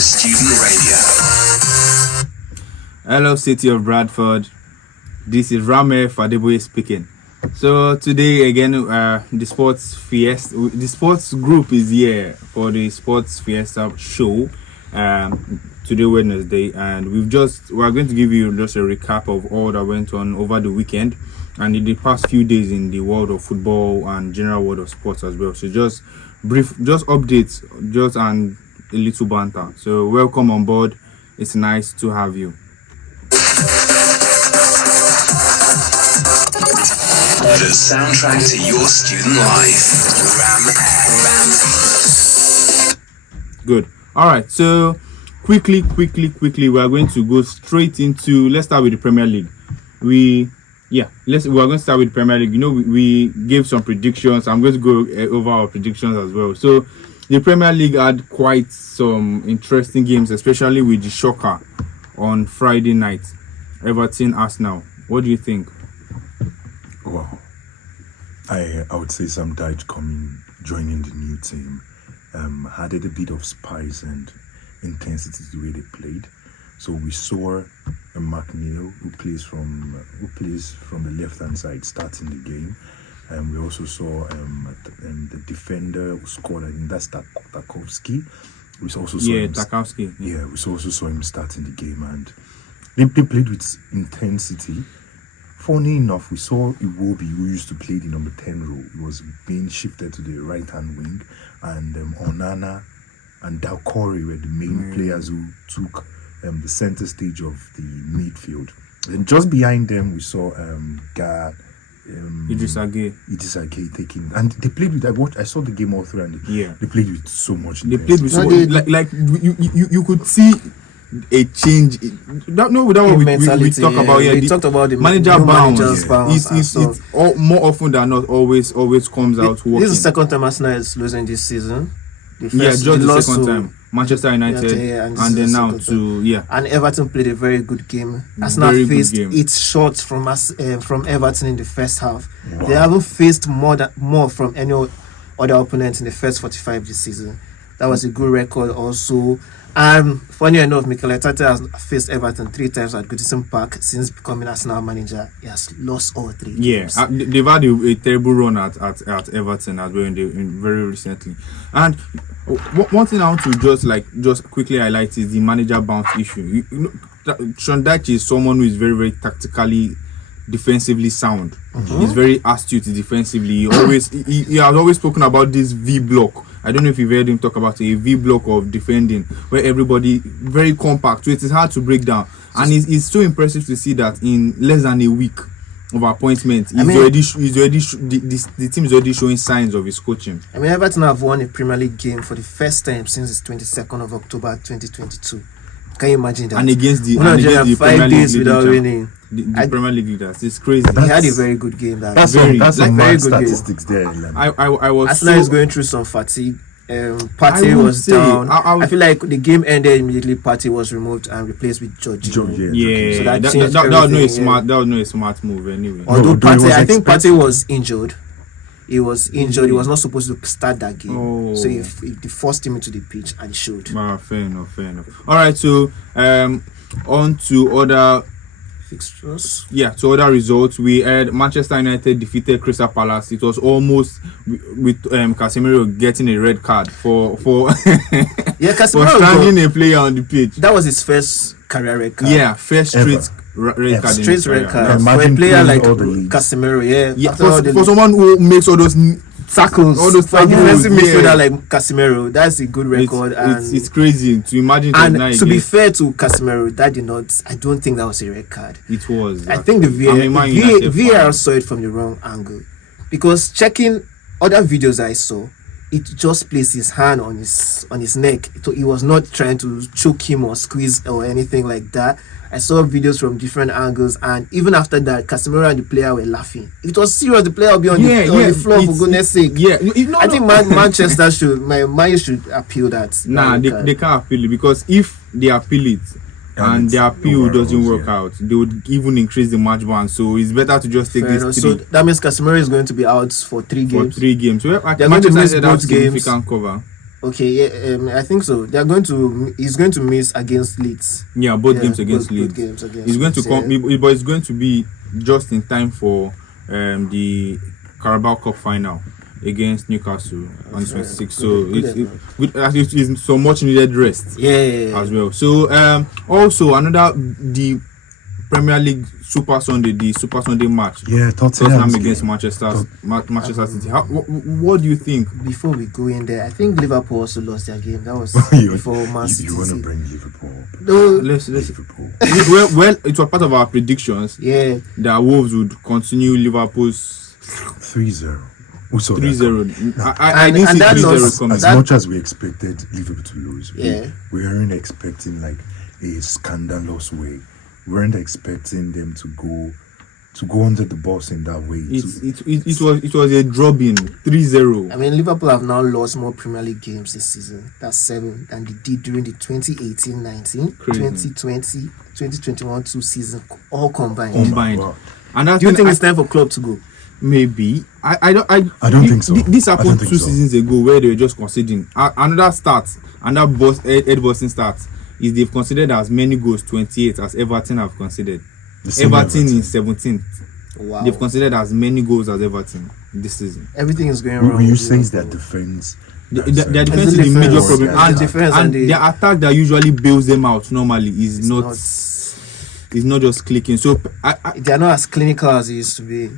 Student Radio. Hello, City of Bradford. This is Fadeboye speaking. So today again, the sports fiesta, the sports group is here for the sports fiesta show. Today Wednesday, and we are going to give you just a recap of all that went on over the weekend and in the past few days in the world of football and general world of sports as well. So just updates, and a little banter. So welcome on board. It's nice to have you. The soundtrack to your student life. Ram. Good. All right. So quickly, we are going to go straight into. Let's start with the Premier League. We are going to start with the Premier League. You know, we gave some predictions. I'm going to go over our predictions as well. So the Premier League had quite some interesting games, especially with the shocker on Friday night, Everton Arsenal. What do you think? Well, I would say some Dyche joining the new team added a bit of spice and intensity to the way they played. So we saw McNeil who plays from the left hand side starting the game, and we also saw the defender who scored. I think that's Tarkowski. We also saw Tarkowski. Yeah, we also saw him starting the game, and they played with intensity. Funny enough, we saw Iwobi, who used to play the number 10 role. He was being shifted to the right hand wing, and Onana and Doucouré were the main players who took the center stage of the midfield. And just behind them, we saw Idris Age taking, and they played with. I saw the game all through, and they played with so much. They played with so much. Like you could see a change. We talk about. Yeah, we talked about the manager bounce. It's more often than not always comes out working. This is the second time Arsenal is losing this season. The second time. Manchester United, and then now and Everton played a very good game. Arsenal faced 8 shots from Everton in the first half. Wow. They haven't faced more from any other opponent in the first 45 this season. That was a good record also. Funny enough, Mikel Arteta has faced Everton 3 times at Goodison Park since becoming Arsenal manager. He has lost all 3 games. Yeah, they've had a terrible run at Everton as well very recently. And one thing I want to just quickly highlight is the manager bounce issue. Sean Dyche is someone who is very, very tactically defensively sound. Mm-hmm. He's very astute defensively. He has always spoken about this V block. I don't know if you've heard him talk about a V block of defending, where everybody very compact, so it is hard to break down. And it's so impressive to see that in less than a week of appointment, the team is already showing signs of his coaching. I mean, Everton have won a Premier League game for the first time since the 22nd of October 2022. Can you imagine that? And against the 5 days without winning. The Premier League leaders. It's crazy. He had a very good game. That's some very good statistics there. I was. Arsenal is going through some fatigue. Partey was down. I feel like the game ended immediately. Partey was removed and replaced with Jorginho. Yeah, so that was not a smart move anyway. Although Partey was injured. He was injured. He was not supposed to start that game. So if they forced him into the pitch, and he showed. Fair enough. All right, so on to other fixtures. Yeah, to other results. We had Manchester United defeated Crystal Palace. It was almost with Casemiro getting a red card for Casemiro strangling a player on the pitch. That was his first career red card. Yeah, first straight red card. Straight red card for a player like Casemiro. Yeah, for someone who makes all those tackles, all those tackles, defensive midfielder like Casemiro, that's a good record. It's crazy to imagine. And to be fair to Casemiro, I don't think that was a red card. It was. I think the VAR saw it from the wrong angle, because checking other videos I saw, it just placed his hand on his neck. He was not trying to choke him or squeeze or anything like that. I saw videos from different angles, and even after that, Casemiro and the player were laughing. If it was serious, the player would be on the floor, for goodness sake. Yeah, I think Manchester should appeal that. Nah, they can't appeal it, because if they appeal it and the appeal doesn't work out, they would even increase the match ban. So it's better to just take this 3. So that means Casemiro is going to be out for 3 games. For 3 games. So they're going to miss both games. Cover. Okay, yeah, I think so. They're going to. He's going to miss against Leeds. Yeah, both Yeah, games against both Leeds. games against He's going to Leeds, come, but it's going to be just in time for the Carabao Cup final against Newcastle on the 26th. So it's so much needed rest. Yeah. As well. So also the Premier League Super Sunday, the Super Sunday match. Yeah, Tottenham against Manchester City. What do you think? Before we go in there, I think Liverpool also lost their game. That was before Man City. You want to bring Liverpool? No, Let's Liverpool. well, it was part of our predictions. yeah. That Wolves would continue Liverpool's 3-0. Who saw that 3-0. coming? I And- didn't and see that 3-0 loss- coming. As that- much as we expected Liverpool to lose, Yeah. we weren't expecting like a scandalous way. We weren't expecting them to go under the bus in that way. It was a drubbing 3-0. I mean, Liverpool have now lost more Premier League games this season. That's 7 than they did during the 2018-19, Crazy. 2020, 2021 2 season, all combined. Combined. Wow. And that's Do you when think it's time for Klopp to go? maybe I don't think so. This I happened don't think 2 so. seasons ago where they were just conceding. Another start, Ed Boston start is they've considered as many goals 28 as Everton have considered. The same Everton Everton. is 17th. Wow. They've considered as many goals as Everton this season. Everything is going When wrong. you with say their Liverpool. defense, Their that's, defense It's is the the major defense. problem, Yeah, and, the defense and and the- their attack that usually bails them out normally is It's not. not- Is not just clicking. So They are not as clinical as they used to be.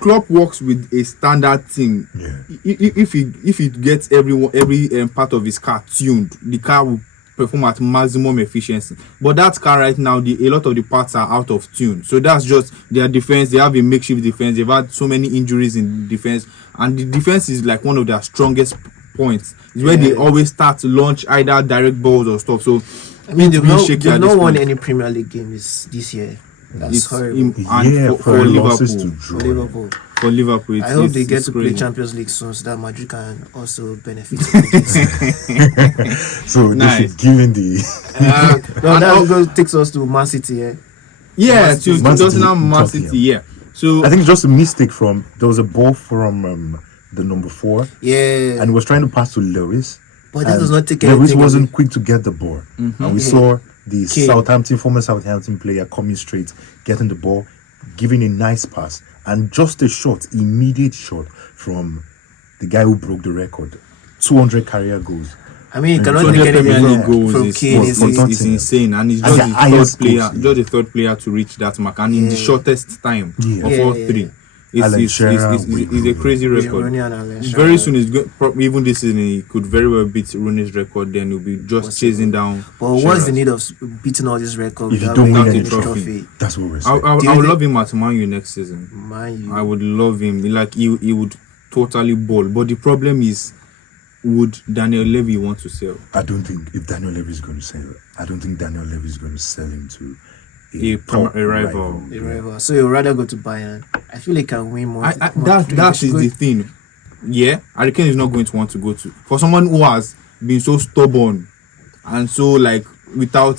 Klopp works with a standard team. yeah. If he gets every part of his car tuned, the car will perform at maximum efficiency. But that car right now, a lot of the parts are out of tune. So that's just their defense. They have a makeshift defense. They've had so many injuries in defense, and the defense is like one of their strongest points. It's where they always start to launch either direct balls or stuff. So I mean, they've really not, shaky they've at this not won point. any Premier League games this year. That's It's horrible. and Yeah, for losses to Liverpool. draw. For Liverpool. For Liverpool, it's, I hope they it's- get it's to play crazy. Champions League soon so that Madrid can also benefit from this. So Nice. they should give in the No, And that goes takes us to Man City. Eh? Yeah, Man City, to Tottenham, Man Tottenham. City. Yeah. So I think it's just a mistake from there was a ball from the number 4 Yeah, and he was trying to pass to Lewis. but that and does not take Lewis anything wasn't away. quick to get the ball. Mm-hmm. And we saw the Kane. former Southampton player coming straight, getting the ball, giving a nice pass, and just a shot, immediate shot from the guy who broke the record. 200 career goals. I mean, you cannot 200 take Premier anything League goals from is, Kane. is, for is, Tottenham. is insane, and he's And just the the highest third player, goals. just the third player to reach that mark, and in the shortest time Yeah. of Yeah, all yeah, three. yeah. Alan Shearer, It's a crazy record. Rooney and Alan Shearer. Very soon, even this season, he could very well beat Rooney's record. Then he'll be just Possible. chasing down. But what's Shearer's. the need of beating all these records If you without don't win winning any any trophy. That's what we're I, saying. I, Do you I would think- love him at Man U next season. Man, you. I would love him. Like he would totally ball. But the problem is, would Daniel Levy want to sell? I don't think if Daniel Levy is going to sell, I don't think Daniel Levy is going to sell him to A top rival. The rival. So you'd rather go to Bayern. I feel like can win more. more That is trophies. the thing. Yeah, Harry Kane is not going to want to go to for someone who has been so stubborn and so like without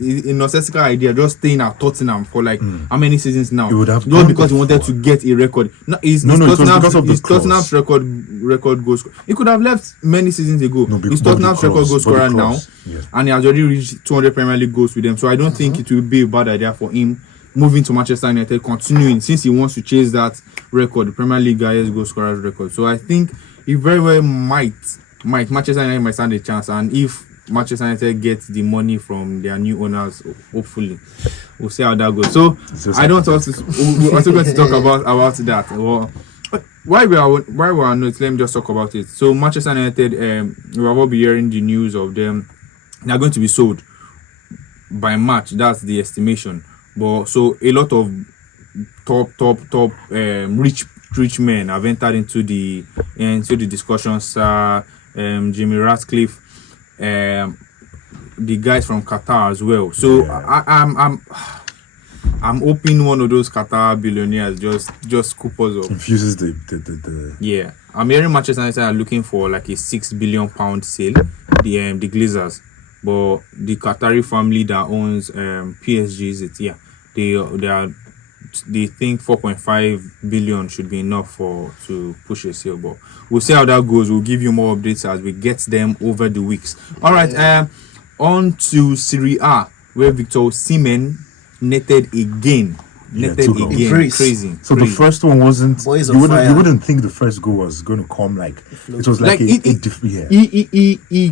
a nonsensical idea, just staying at Tottenham for like how many seasons now? He would have just gone because he wanted before. to get a record. No, it's No, it was Tottenham's, because of the it's Tottenham's clause. record goal scorer. He could have left many seasons ago. No, He's but the Tottenham's record clause- goal but the scorer now, clause, yeah. and he has already reached 200 Premier League goals with them. So I don't think it will be a bad idea for him moving to Manchester United, continuing since he wants to chase that record, the Premier League highest goal scorers record. So I think he very well might Manchester United might stand a chance, and if Manchester United gets the money from their new owners, hopefully we'll see how that goes. So just I don't also we're also going to talk about that. Well, why we are not, let me just talk about it. So Manchester United, we have all been hearing the news of them. They are going to be sold by March. That's the estimation. But so a lot of top rich men have entered into the discussions. Jimmy Ratcliffe, the guys from Qatar as well. So Yeah. I'm hoping one of those Qatar billionaires just scoop us up. Infuses the Yeah, I'm hearing Manchester United are looking for like a £6 billion sale. The Glazers, but the Qatari family that owns PSG is it? Yeah, they are they think 4.5 billion should be enough to push a sale. But we'll see how that goes. We'll give you more updates as we get them over the weeks. All right. On to Serie A, where Victor Osimhen netted again. Two goals. Crazy. So the first one wasn't. Boys You on wouldn't, fire. you wouldn't think the first goal was going to come like it was like Like, yeah. He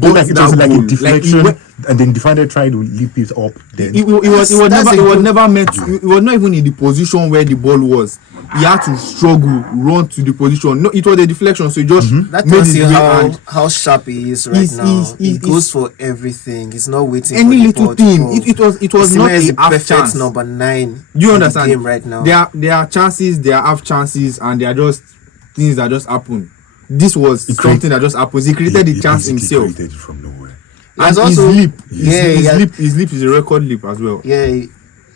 got Like it that was like goal. a deflection, He went- and then defender tried to lift it up. Then it was That's a good- never meant to, it was not even in the position where the ball was. He had to struggle, run to the position. No, it was a deflection, so he just That made tells his you way how, and how sharp he is right He's- now. he's- He he's- goes for everything. He's not waiting for any the little ball to thing. fall. It was Osimhen not is a the half perfect chance. number 9. Do you in the understand? game right now. There are chances, there are half chances, and they are just things that just happen. This was something that just happens. He created the chance basically himself. created it from nowhere. He has And also his leap, yeah, his leap is a record leap as well.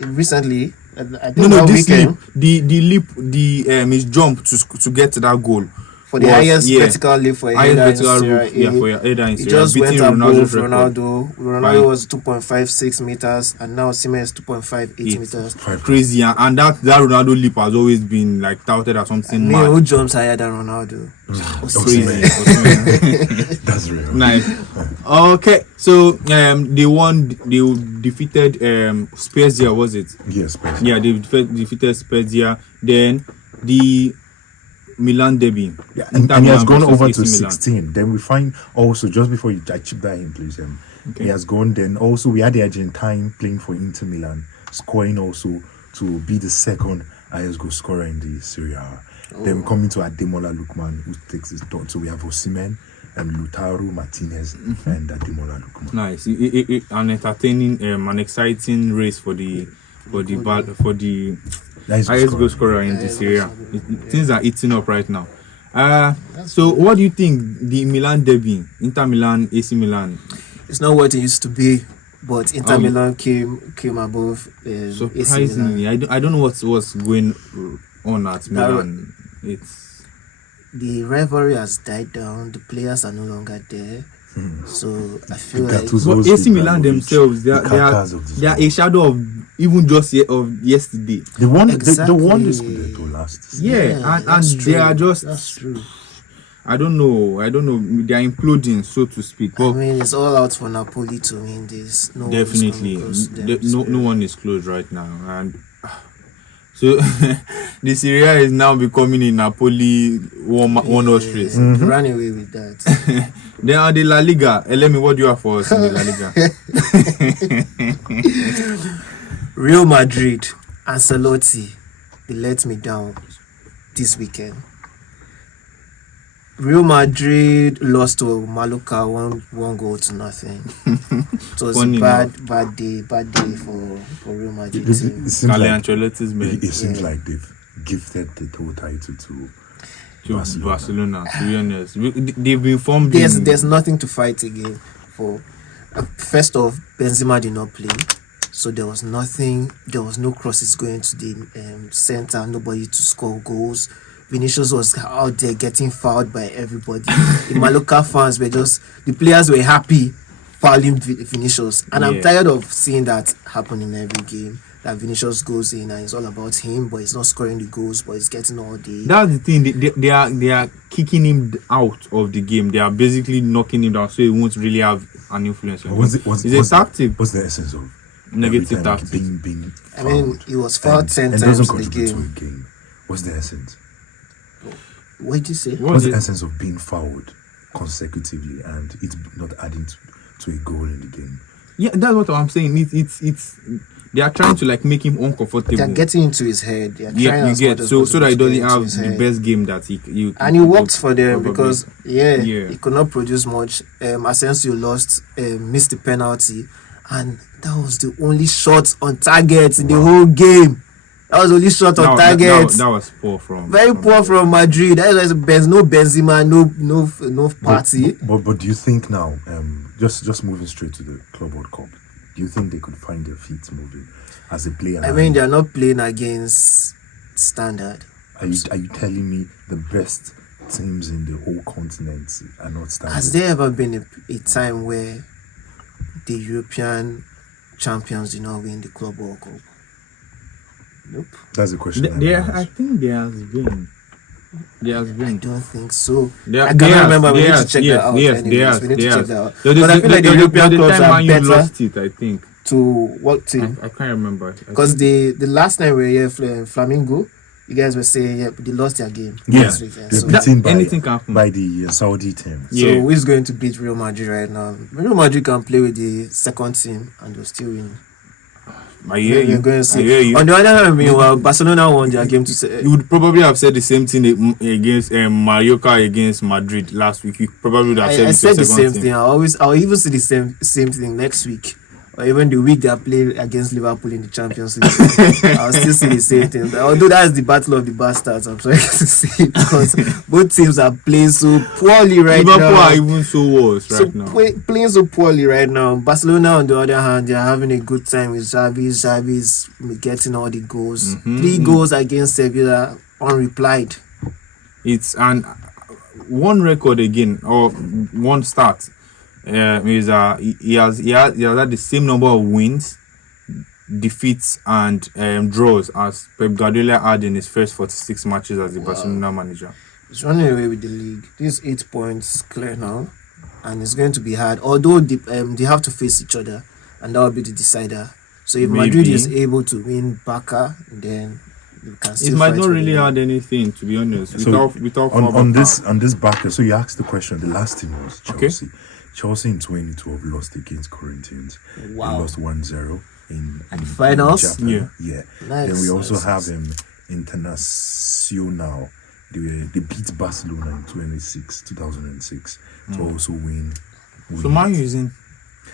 recently I think No, that this weekend leap, the leap, his jump to get to that goal for the was- highest yeah, vertical leap for a highest header in vertical Serie leap, yeah, A. for your header in He Serie A, just went beating above Ronaldo's record. Ronaldo. By- Ronaldo was 2.56 meters, and now Osimhen is 2.58 It's meters. crazy, and that Ronaldo leap has always been like touted as something Me, mad. who jumps higher than Ronaldo? Crazy. That's real. Nice. Okay, so they won. They defeated Spezia. Was it? Yes, Yeah, they defeated Spezia. Then the Milan derby. Yeah, Inter and he has Milan gone versus over AC to Milan. 16. Then we find also just before I chip that in, please. Okay. He has gone. Then also we had the Argentine playing for Inter Milan, scoring also to be the second highest goal scorer in the Serie A. Then we come into Ademola Lookman, who takes his third. So we have Osimhen and Lautaro Martinez and Ademola Lookman. Nice. An entertaining, an exciting race for the That is highest scorer. goal scorer in this area. Things are eating up right now. So what do you think the Milan derby, Inter Milan, AC Milan? It's not what it used to be, but Inter Oh, yeah. Milan came above AC Surprisingly, Milan. I don't know what's going on at Milan. It's The rivalry has died down. The players are no longer there. So I feel like Gattuso, but Those AC Milan Ibrahimovic, themselves, they the are Kakas of this they are world. a shadow of even just of yesterday. They won. They won Exactly. this Scudetto last season. Yeah, and that's they true. are just That's true. I don't know. They are imploding, so to speak. I But mean, it's all out for Napoli to win this. No one is definitely, coming close to them. no one is close right now, and so the Serie A is now becoming a Napoli one horse race. Run away with that. Then on the La Liga, Elemi, what do you have for us in the La Liga? Real Madrid, Ancelotti, they let me down this weekend. Real Madrid lost to Mallorca one goal to nothing. It was Funny a bad day for Real Madrid team. It seems Carlo like, Ancelotti's men it seems like they've gifted the whole title to to Barcelona. To be honest, they've been formed. There's nothing to fight again for. First off, Benzema did not play, so there was nothing. There was no crosses going to the center. Nobody to score goals. Vinicius was out there getting fouled by everybody. The Mallorca fans were the players were happy fouling Vinicius, and I'm Yeah. tired of seeing that happen in every game. That Vinicius goes in and it's all about him, but he's not scoring the goals, but he's getting all the. That's the thing. They are kicking him out of the game. They are basically knocking him down, so he won't really have an influence. On him. It's a tactic. What's the essence of Negative every time tactic. being I mean, fouled he was fouled 10 and times doesn't in the contribute game. to a game? What's the essence? What did you say? What's the essence of being fouled consecutively and it not adding to a goal in the game? Yeah, that's what I'm saying. It's they are trying to like make him uncomfortable. They're getting into his head. They're trying Yeah, you as get much as so possible that he to doesn't get into have his the head. best game that he And it worked for them probably. because Yeah. he could not produce much. Asensio lost, missed the penalty, and that was the only shot on target in the whole game. That was the only shot on target. That was poor from Very poor from Madrid. That is no Benzema, no party. But do you think now, just moving straight to the Club World Cup, do you think they could find their feet moving as a player? I mean, they are not playing against standard. Are you telling me the best teams in the whole continent are not standing? Has there ever been a time where the European champions did not win the Club World Cup? Nope. That's the question. I think there has been. There has I been. don't think so. There- I cannot there has- remember. We there need to has- check yes, that out. yes, Anyways. there has- We need to there check has. that out. There- But I feel like the there- European the clubs time are Man U better lost it, I think. to what team? I can't remember. Because the last time we were here, Flamingo, you guys were saying they lost their game Yeah, last weekend. they're So, beaten by, anything can happen. by the Saudi team. Yeah. so who is going to beat Real Madrid right now? Real Madrid can play with the second team and they'll still win. I hear you. We're going to I see. hear you. On the other hand, meanwhile, Barcelona won their game to say. You would probably have said the same thing against Mallorca against Madrid last week. You probably would have said I it to said the second same team. thing. I'll even say the same thing next week, or even the week they are playing against Liverpool in the Champions League. I'll still say the same thing. Although that's the battle of the bastards, I'm sorry to say, because both teams are playing so poorly right Liverpool now. are even so worse right now. Playing so poorly right now. Barcelona, on the other hand, they are having a good time with Xavi. Xavi's getting all the goals. 3 goals against Sevilla unreplied. It's an one record again or one start. Is he has had the same number of wins, defeats, and draws as Pep Guardiola had in his first 46 matches as the Barcelona manager. He's running away with the league. This 8 points clear now, and it's going to be hard. Although they have to face each other, and that will be the decider. So if Madrid Maybe. is able to win Barca, then you can still It might fight not for really the league. add anything, to be honest. So, without on Fabregas. this back, so you asked the question. The last team was Okay. Chelsea. Chelsea in 2012 lost against Corinthians. Wow. They lost 1-0 in At the finals? Japan. Yeah. Yeah. Nice, Then we also nice, have nice. Internacional. They beat Barcelona in 2006 to also win. So Man U is in.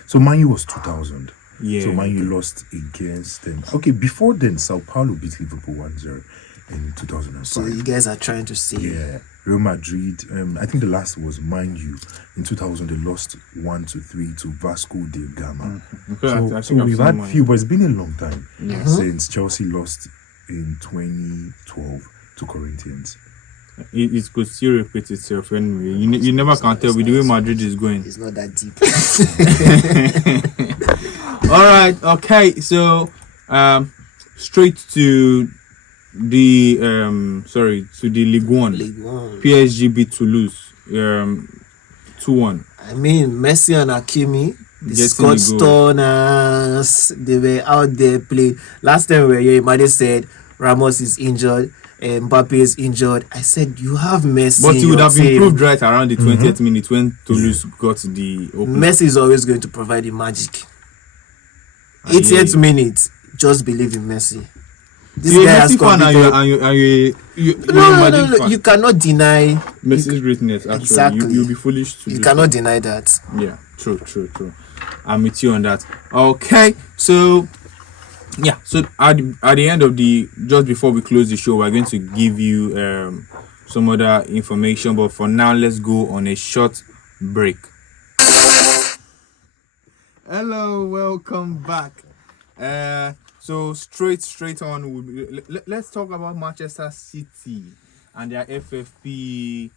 So Man U was 2000. Yeah. So Man U lost against them. Okay, before then, Sao Paulo beat Liverpool 1-0 in 2005. So you guys are trying to say Yeah, Real Madrid. I think the last was Man U in 2000. They lost 1-3 to Vasco da Gama. Okay, So, I so think I've we've seen had Man U. few, but it's been a long time since Chelsea lost in 2012 to Corinthians. It could still repeat itself anyway. You never can tell with the way Madrid is going. it's not that deep. All right, okay. So, straight to the Ligue 1. League One. PSG beat Toulouse 2-1. I mean, Messi and Hakimi, the Getting Scott the goal. Stoners, they were out there playing. Last time we were here, Made said Ramos is injured, Mbappe is injured. I said, you have Messi. But in he would your have been team. proved right around the 20th minute when Toulouse got the open. Messi is always going to provide the magic. I hear 80th you. minute, just believe in Messi. This You're guy a has Messi fan competed. and you're a No, Madrid fan. you cannot deny. Messi's greatness, actually. Exactly. You'll be foolish to You do cannot so. deny that. Yeah, true. I'm with you on that. Okay, so yeah, so at the end of just before we close the show, we're going to give you some other information, but for now, let's go on a short break. Hello, welcome back. So straight on, let's talk about Manchester City and their FFP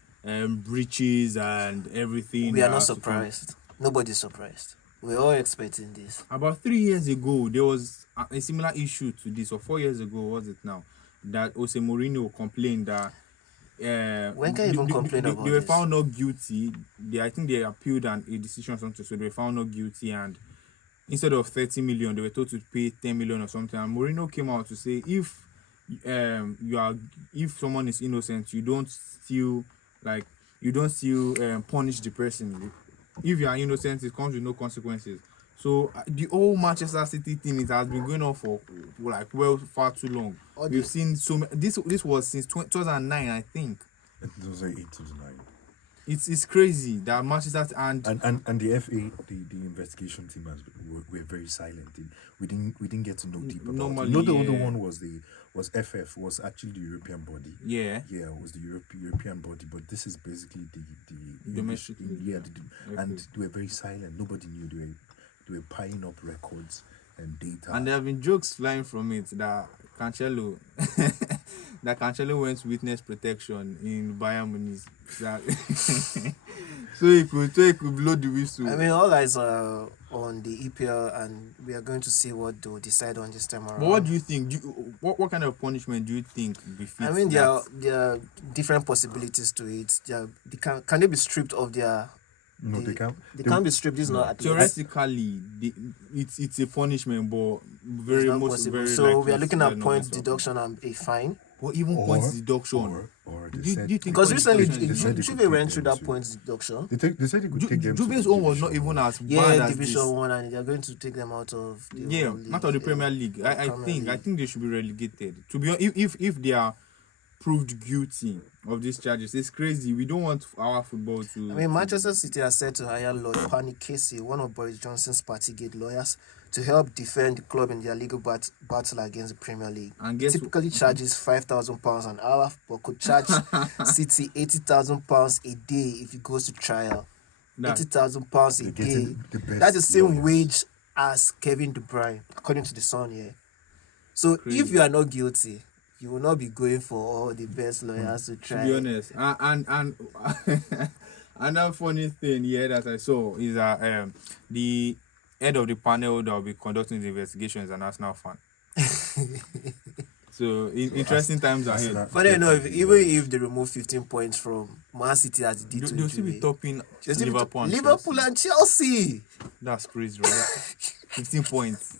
breaches and everything. We are that not has to come. surprised. Nobody's surprised. We're all expecting this. About 3 years ago, there was a similar issue to this, or 4 years ago, was it now? That Jose Mourinho complained that. When can you even complain about They were this? found not guilty. I think they appealed a decision or something, so they were found not guilty. And instead of 30 million, they were told to pay 10 million or something. And Mourinho came out to say, if someone is innocent, you don't still punish the person. If you are innocent, it comes with no consequences. So the whole Manchester City thing, it has been going on for far too long. We've seen so many, this was since 2009, I think. It was like 8 to 9. It's crazy that Manchester And the FA, the investigation team were very silent. We didn't get to know deep about Normally, it. The other yeah. one was FF, was actually the European body. Yeah. Yeah, it was the European body, but this is basically the Domestic league. Yeah, and Okay. they were very silent. Nobody knew. They were piling up records and data. And there have been jokes flying from it that Cancelo went witness protection in Bayern Munich. So he could blow the whistle. I mean, all eyes are on the EPL, and we are going to see what they'll decide on this time around. But what do you think? What kind of punishment do you think befits? I mean, there are different possibilities to it. Can they be stripped of their? No, they can't. They can't be stripped. This is not Theoretically, it's a punishment, but very not most possible. very So likely we are looking it's at not points possible. deduction and a fine. Or even points deduction. Or Do they you said, think Because points recently, deduction is said they Juve could went take through them that to- points deduction. they said they could take them. Juve's to own was not Division even One. as Yeah, bad as Division this. 1, and they are going to take them out of the Yeah, whole league, out of the Premier League. I Premier think they should be relegated. To be honest, if they are proved guilty of these charges, it's crazy. We don't want our football to. I mean, Manchester City are set to hire Lord Pani Casey, one of Boris Johnson's Partygate lawyers, to help defend the club in their legal battle against the Premier League. And guess Typically charges £5,000 an hour, but could charge City £80,000 a day if it goes to trial. That- £80,000 a They're day. getting the best That's the same lawyers. wage as Kevin De Bruyne, according to the Sun. Yeah. So Crazy. if you are not guilty, you will not be going for all the best lawyers to to try. be honest, and another funny thing here that I saw is that the head of the panel that will be conducting the investigation is an Arsenal fan. So interesting times Arsenal- ahead. Funny enough, even if they remove 15 points from Man City as they did to They'll still be Juve, topping they'll still be Liverpool. and Liverpool Chelsea. and Chelsea. That's crazy, right? 15 points.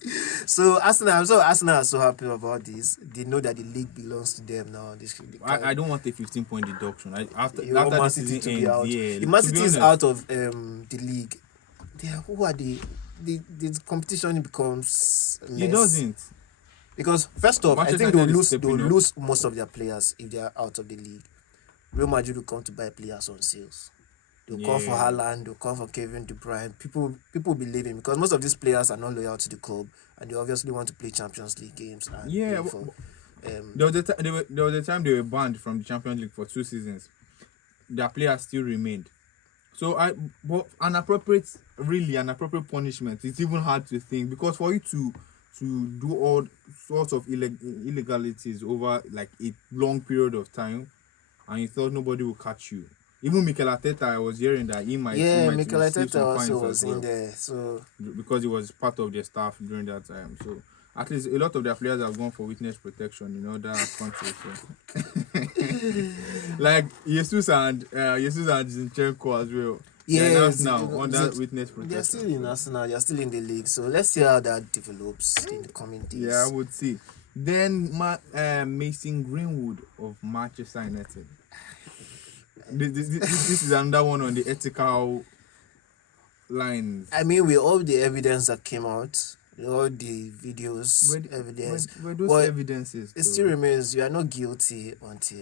So Arsenal are so happy about this. They know that the league belongs to them now. I don't want a 15-point deduction. After You want Man this City season to be ends, out. yeah. If Man to be City is honest, out of the league, who are they? The competition becomes less. it doesn't. Because first off, Manchester I think United is they'll stepping up. lose most of their players if they are out of the league. Real Madrid will come to buy players on sales. They'll come for Yeah. Haaland, they'll come for Kevin De Bruyne. People be leaving because most of these players are not loyal to the club, and they obviously want to play Champions League games. And Yeah, play for, There was a time they were banned from the Champions League for 2 seasons. Their players still remained. So but an appropriate punishment. It's even hard to think because for you to do all sorts of illegalities over like a long period of time, and you thought nobody will catch you. Even Mikel Arteta, I was hearing that he might Mikel receive Arteta some fines also as was well, in there. So because he was part of the staff during that time. So at least a lot of their players have gone for witness protection in other countries. So. Like Jesus and Zinchenko as well. yeah, that's now under witness protection. they're still in Arsenal. They're still in the league. So let's see how that develops in the coming days. Yeah, I would see. Then Mason Greenwood of Manchester United. This is another one on the ethical lines. I mean, with all the evidence that came out, all the videos, evidence, Where those but evidences? it though? still remains you are not guilty until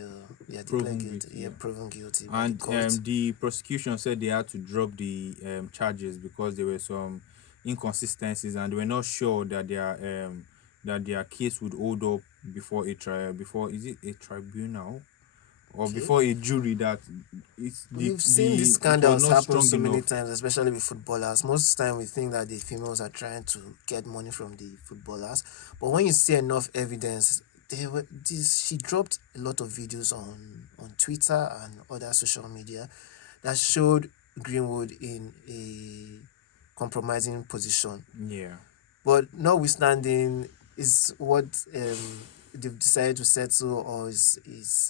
you are Proven declared guilty. guilty, Yeah, yeah. proven guilty. by And the court. the prosecution said they had to drop the charges because there were some inconsistencies and they were not sure that their case would hold up before a trial. Before, is it a tribunal or Okay. before a jury? That it's We've seen these it was scandals not happen strong so many enough. times, especially with footballers. Most of the time, we think that the females are trying to get money from the footballers, but when you see enough evidence, she dropped a lot of videos on Twitter and other social media that showed Greenwood in a compromising position. Yeah. But notwithstanding, is what they've decided to settle, or is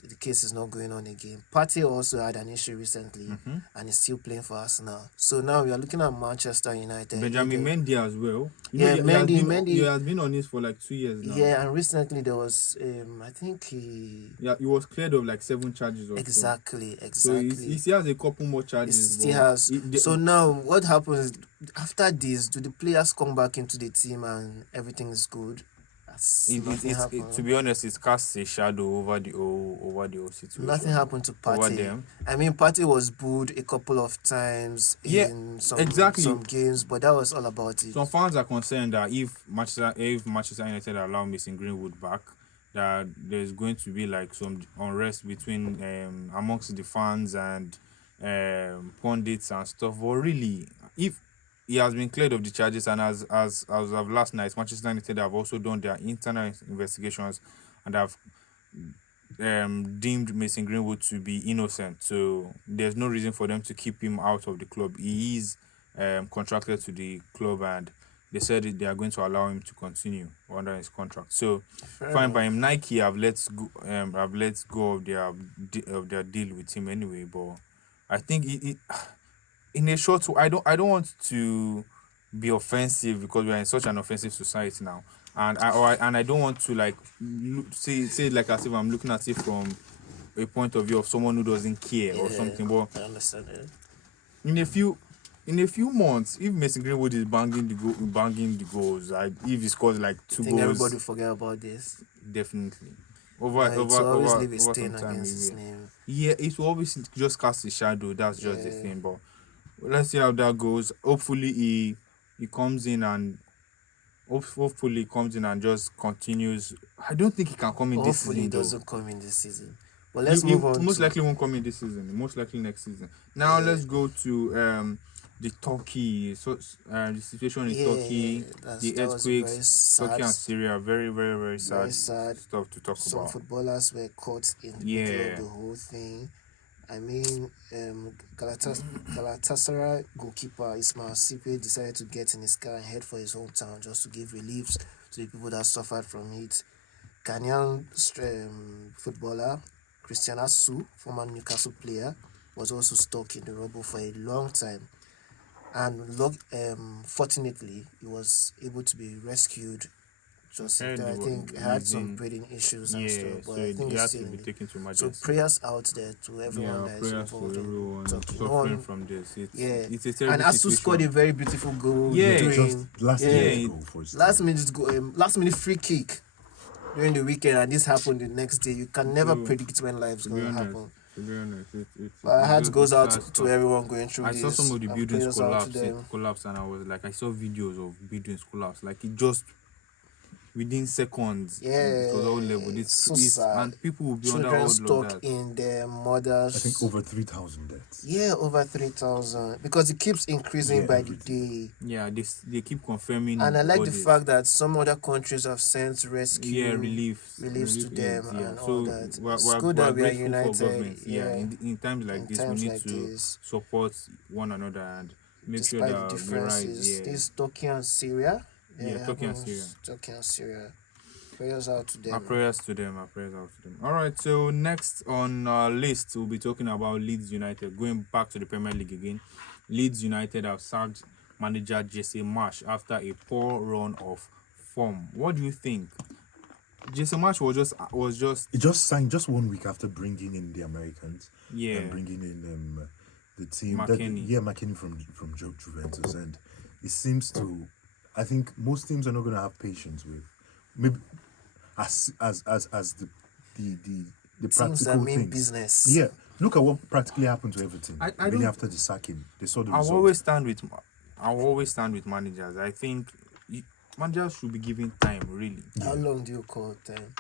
the case is not going on again. Partey also had an issue recently and is still playing for Arsenal. So now we are looking at Manchester United. Benjamin Mendy as well. Yeah, Mendy. He has been on this for like 2 years now. Yeah, and recently there was I think he He was cleared of like 7 charges or so. exactly. So he still has a couple more It charges. still but has. So now what happens after this? Do the players come back into the team and everything is good? to be honest, it casts a shadow over the whole situation. Nothing happened to over Partey. them. I mean, Partey was booed a couple of times in some games, but that was all about it. Some fans are concerned that if Manchester United allow Mason Greenwood back, that there's going to be like some unrest between amongst the fans and pundits and stuff. But really, if he has been cleared of the charges, and as of last night, Manchester United have also done their internal investigations and have deemed Mason Greenwood to be innocent, so there's no reason for them to keep him out of the club. He is contracted to the club, and they said they are going to allow him to continue under his contract. So fine by him. Nike have let go of their deal with him anyway. But I think in a short, I don't want to be offensive because we are in such an offensive society now, and I don't want to like say it like as if I'm looking at it from a point of view of someone who doesn't care or something. But I understand it. in a few months, if Mason Greenwood is banging the goals, if he scores like two I think goals, everybody forget about this. definitely Always leave a over stain some time. against his name. Yeah, it will always just cast a shadow. That's just the thing. But let's see how that goes. Hopefully, he comes in and just continues. I don't think he can come in this season. Hopefully, he doesn't come in this season. But let's move on. Most likely won't come in this season. Most likely next season. Now let's go to the Turkey. So the situation in Turkey, the earthquakes, Turkey and Syria. Very, very, very sad. Very sad Stuff to talk Some about. footballers were caught in the middle of the whole thing. I mean, Galatasaray goalkeeper Ismail Sipe decided to get in his car and head for his hometown just to give relief to the people that suffered from it. Ghanaian footballer Christian Atsu, former Newcastle player, was also stuck in the rubble for a long time. And fortunately, he was able to be rescued. I think had some breathing issues and stuff, but so I think he it's has to be still. taken to So emergency. prayers out there to everyone that is Prayers for involved everyone in talking. suffering from this. It's a terrible And Asu situation. scored a very beautiful goal. Yeah, during Last minute goal. last minute free kick during the weekend, and this happened the next day. You can never predict when life's going to happen. To be honest, But our heart goes out to everyone going through I this. saw some of the and buildings prayers out to them. collapse, and I was like, I saw videos of buildings collapse. Like it just within seconds. It was all leveled. So sad. And people will be under Children all stuck of that. in their mothers. I think over 3,000 deaths. Yeah, over 3,000 because it keeps increasing by the day. Yeah, they keep confirming. And I like bodies. the fact that some other countries have sent rescue reliefs to them and so all that. We're good that we are grateful for united. governments. In times like this, we need to support one another and make sure Despite that the we rise. differences, this Turkey and Syria. Turkey and Syria. Prayers out to them. Our prayers to them. All right. So next on our list, we'll be talking about Leeds United. Going back to the Premier League again, Leeds United have sacked manager Jesse Marsh after a poor run of form. What do you think? Jesse Marsh was just. It just signed just 1 week after bringing in the Americans. Yeah. And bringing in the team. McKennie. McKennie from Juventus, and it seems to. I think most teams are not going to have patience with. Maybe as the Teams that practical mean things. business. Yeah, look at what practically happened to Everton. I Immediately don't- after the sacking, they saw the I'll result. always stand with managers. I think managers should be given time. Really. How long do you call time?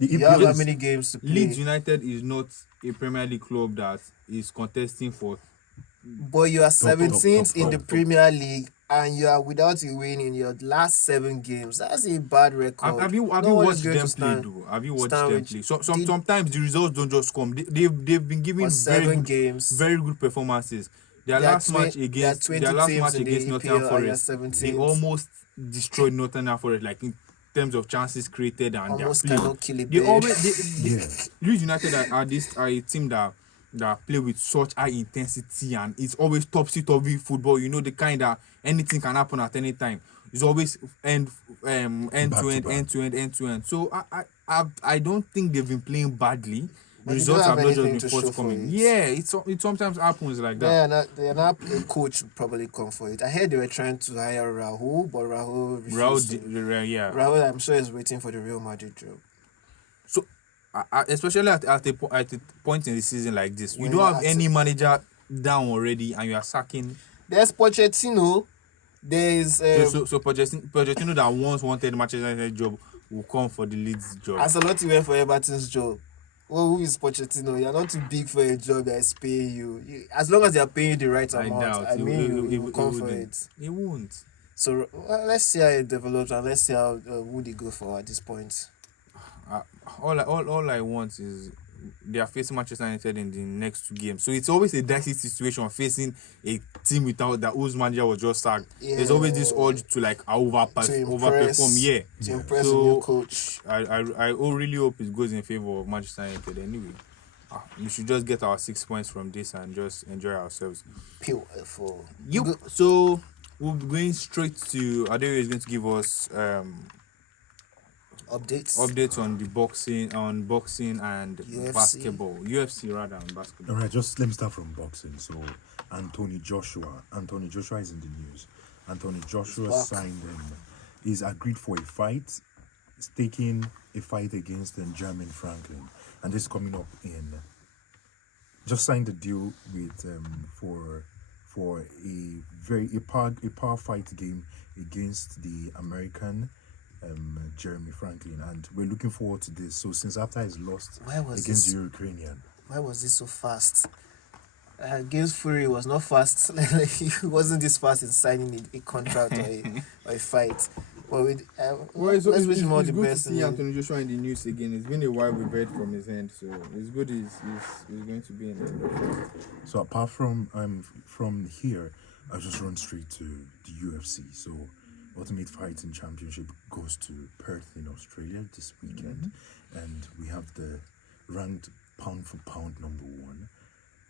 If You have how yes, many games to play? Leeds United is not a Premier League club that is contesting for. But you are Top, 17th in the top. Premier League and you are without a win in your last 7 games. That's a bad record. Have you No one is watched going them to play? stand- Though? Have you watched stand them with play? you. Sometimes the results don't just come. They've been giving For 7 games. very good performances. Their There are last match there are against 20 their last teams match in the against EPL Nottingham and Forest, you're they 17th. almost destroyed Nottingham Forest. Like in terms of chances created and Almost their play. cannot kill a They bird. always Leeds United are a team that play with such high intensity and it's always topsy-turvy football. You know, the kind that anything can happen at any time. It's always end to end. So I don't think they've been playing badly. But The they don't results have have not just anything been to show for forthcoming. it. Yeah, it sometimes happens like that. They are not a coach would probably come for it. I heard they were trying to hire Rahul, but Rahul refused. Rahul, I'm sure is waiting for the Real Madrid job. So, especially at a point in the season like this, you When don't you're have at any manager down already, and you are sacking. There's Pochettino. There's So Pochettino that once wanted Manchester United job will come for the Leeds job. Ancelotti went for Everton's job. Well, who is Pochettino? You're not too big for a job that is paying you. As long as they are paying you the right amount, he will come for it. He won't. So let's see how it develops and let's see how who they go for at this point. all I want is they are facing Manchester United in the next 2 games. So it's always a dicey situation facing a team without that whose manager was just sacked. There's always this urge to like overperform. Yeah. To impress a new coach. I really hope it goes in favor of Manchester United anyway. We should just get our 6 points from this and just enjoy ourselves. Beautiful. So we'll be going straight to Adeoye is going to give us updates on the boxing and UFC. basketball. UFC rather and basketball. All right, just let me start from boxing. So, Anthony Joshua is in the news. Anthony Joshua signed he's agreed for a fight. He's taking a fight against Jermaine Franklin, and this is coming up in. Just signed a deal with for a power fight game against the American Jeremy Franklin, and we're looking forward to this. So since after he's lost against the Ukrainian, why was this so fast? Against Fury was not fast. He wasn't this fast in signing a contract or a fight. But it's good to see Anthony Joshua in the news again. It's been a while we've heard from his end, so it's good he's going to be in the fight. So apart from here, I'll just run straight to the UFC. So Ultimate Fighting Championship goes to Perth in Australia this weekend, and we have the ranked pound for pound number 1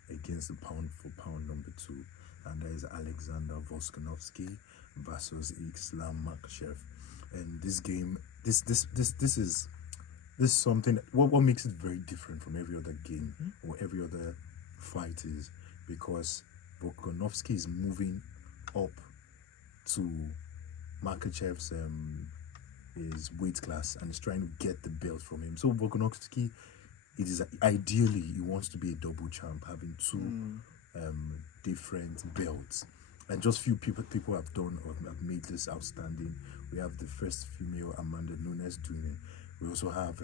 against the pound for pound number 2, and that is Alexander Volkanovski versus Islam Makhachev. And this game, this is something. What makes it very different from every other game or every other fight is because Volkanovski is moving up to Makhachev's his weight class and is trying to get the belt from him. So Volkanovski, it is ideally he wants to be a double champ, having 2 different belts. And just few people have made this outstanding. We have the first female Amanda Nunes doing it. We also have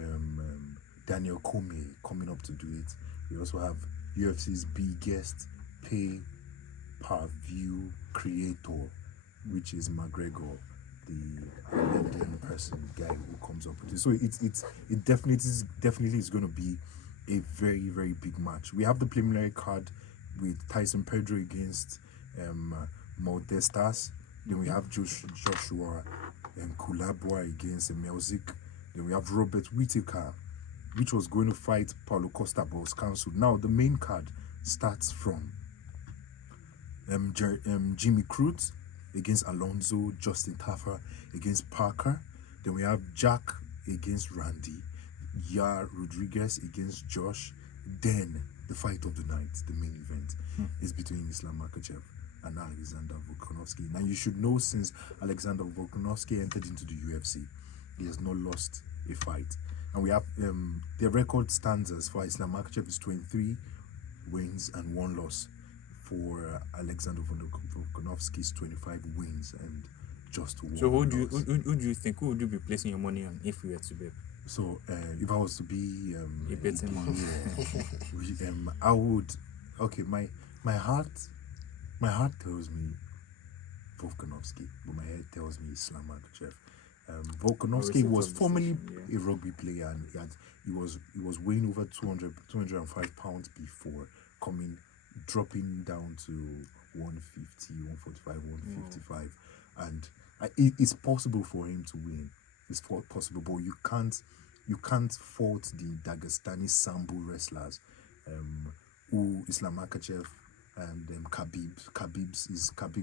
Daniel Cormier coming up to do it. We also have UFC's biggest pay-per-view creator, which is McGregor, the Indian guy who comes up with it. So it definitely is going to be a very, very big match. We have the preliminary card with Tyson Pedro against Modestas. Then we have Joshua and Kulabwa against Melzik. Then we have Robert Whittaker, which was going to fight Paulo Costa, but was cancelled. Now the main card starts from Jimmy Crute against Alonso, Justin Taffer against Parker. Then we have Jack against Randy, Yar Rodriguez against Josh. Then the fight of the night, the main event, is between Islam Makhachev and Alexander Volkanovski. Now you should know, since Alexander Volkanovski entered into the UFC, he has not lost a fight. And we have their record stands as for Islam Makhachev is 23 wins and 1 loss. For Alexander Volkanovski's 25 wins and just 1 So who do loss. would you be placing your money on if we were to bet? So if I was to be a betting man, I would. Okay, my heart tells me Volkanovski, but my head tells me Islam Makhachev. Volkanovski was formerly a rugby player, and he was weighing over 205 pounds before dropping down to 150, 145, 155, and it's possible for him to win. It's possible, but you can't fault the Dagestani Sambo wrestlers, who Islam Makhachev and Khabib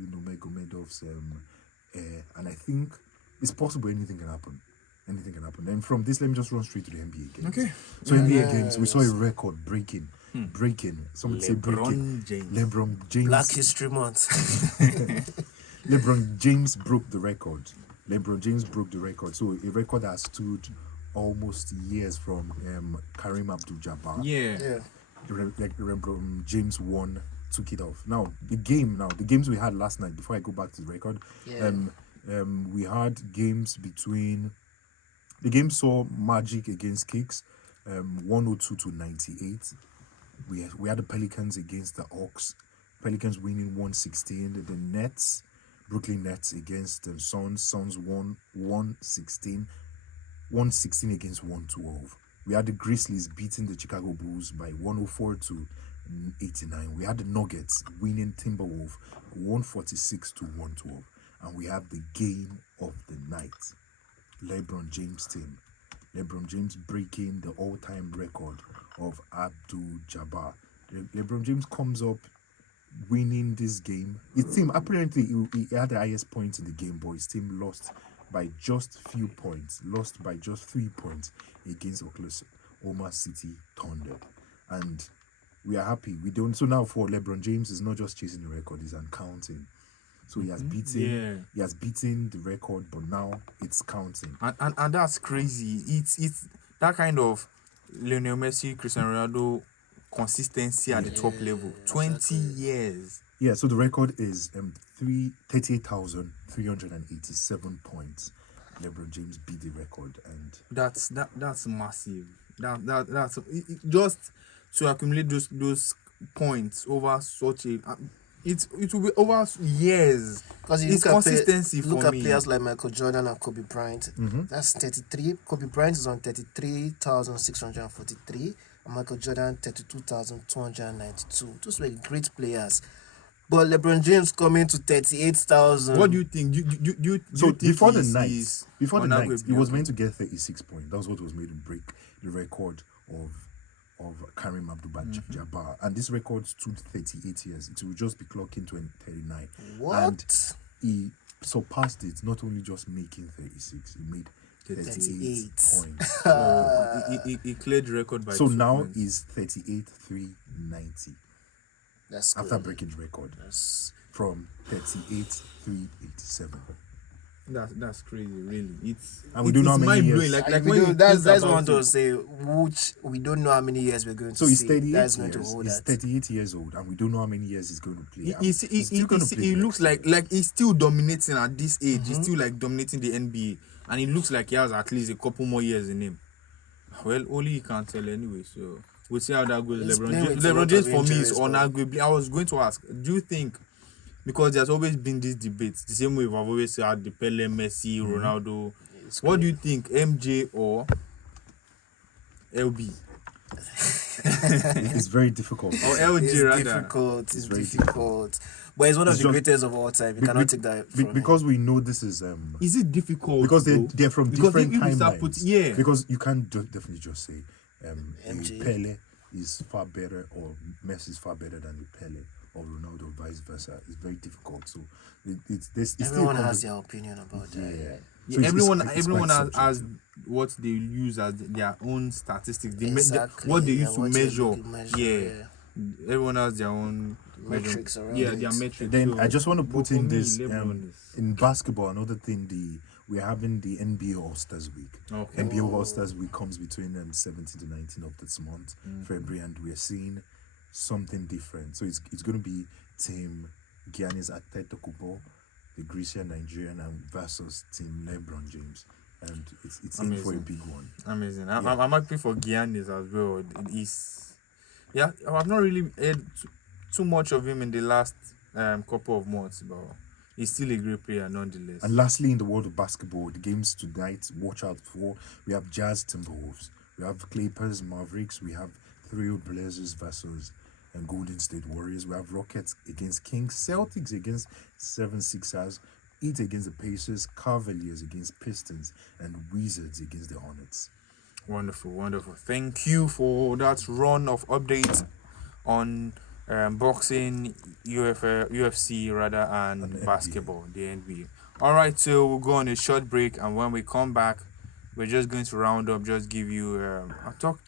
Nurmagomedov's and I think it's possible anything can happen. And from this, let me just run straight to the NBA games. Okay. So NBA games, we saw a record breaking. Someone say breaking. James. LeBron James. Black History Month. LeBron James broke the record. So a record that stood almost years from Kareem Abdul-Jabbar. Yeah. LeBron James took it off. Now the games we had last night. Before I go back to the record, we had games between. The game saw Magic against Kicks, 102 to 98. We had the Pelicans against the Hawks. Pelicans winning 116. The Nets, Brooklyn Nets against the Suns. Suns won 116. 116 against 112. We had the Grizzlies beating the Chicago Bulls by 104 to 89. We had the Nuggets winning Timberwolves 146 to 112. And we have the game of the night. LeBron James team. LeBron James breaking the all-time record of Abdul-Jabbar. LeBron James comes up winning this game. His team, apparently, he had the highest points in the game, but his team lost by just few points. Lost by just 3 points against Oklahoma City Thunder. And we are happy. We don't. So now for LeBron James, it's not just chasing the record, he's counting. So he has beaten the record, but now it's counting. And that's crazy. It's that kind of Lionel Messi, Cristiano Ronaldo consistency at the top level. 20 years. Yeah, so the record is 38,387 points. LeBron James beat the record, and that's massive. That's just to accumulate those points over such a it will be over years. Because it's consistency for me. Look at players like Michael Jordan and Kobe Bryant. That's 33. Kobe Bryant is on 33,643, and Michael Jordan 32,292. Those were great players. But LeBron James coming to 38,000. What do you think? Do you think before the night, he was okay. meant to get 36 points. That was what was made to break the record of Kareem Abdul-Jabbar, and this record stood 38 years. It will just be clocking to 39. What? And he surpassed it, not only just making 36, he made 38 points. He cleared the record by so 2 now points. he's 38,390. That's after good. breaking the record That's from 38,387. That's crazy, really. And we don't know how many years. mind-blowing. Like we when do, you that's think what I want about to say. Which we don't know how many years we're going to So he's see. 38 That's going to years. hold He's that. 38 years old, and we don't know how many years he's going to play. He looks like he's still dominating at this age. He's still like dominating the NBA, and he looks like he has at least a couple more years in him. Well, only he can't tell anyway. So we'll see how that goes. He's playing with a LeBron lot James of for me is injuries, bro. unarguably. I was going to ask, do you think, because there's always been this debate, the same way we've always had the Pele, Messi, Ronaldo. What do you think, MJ or LB? It's very difficult. Or LG It's rather. difficult. It's very difficult. But it's one of It's the just- greatest of all time. You cannot take that from because we know this is Is it difficult? because though? they're from Because different if you start timelines. yeah. Because you can't definitely just say MJ. Pele is far better or Messi is far better than the Pele or Ronaldo, vice versa. It's very difficult. So it's still Everyone has their opinion about that. yeah. Yeah, So it's everyone quite has subjective. what they use as their own statistics. Exactly. What they Yeah, use to what they measure. measure, Yeah. Everyone has their own Metrics around Yeah, it. their metrics. Then So, I just want to but put for in me, this LeBron is- in basketball. Another thing, we're having the NBA All Stars Week. Okay. NBA All Stars Week comes between 17 to 19 of this month, February, and we're seeing something different. So it's going to be Team Giannis Antetokounmpo, the Grecian Nigerian, and versus Team LeBron James, and it's in for a Amazing. big one. Amazing. I'm happy for Giannis as well. I've not really heard too much of him in the last couple of months, but he's still a great player nonetheless. And lastly, in the world of basketball, the games tonight, watch out for. We have Jazz Timberwolves, we have Clippers Mavericks, we have Blazers versus Golden State Warriors, we have Rockets against Kings, Celtics against 76ers, Heat against the Pacers, Cavaliers against Pistons, and Wizards against the Hornets. Wonderful, wonderful. Thank you for that run of updates on boxing, UFC rather, and NBA. basketball, the NBA. All right, so we'll go on a short break, and when we come back, we're just going to round up. Just give you talk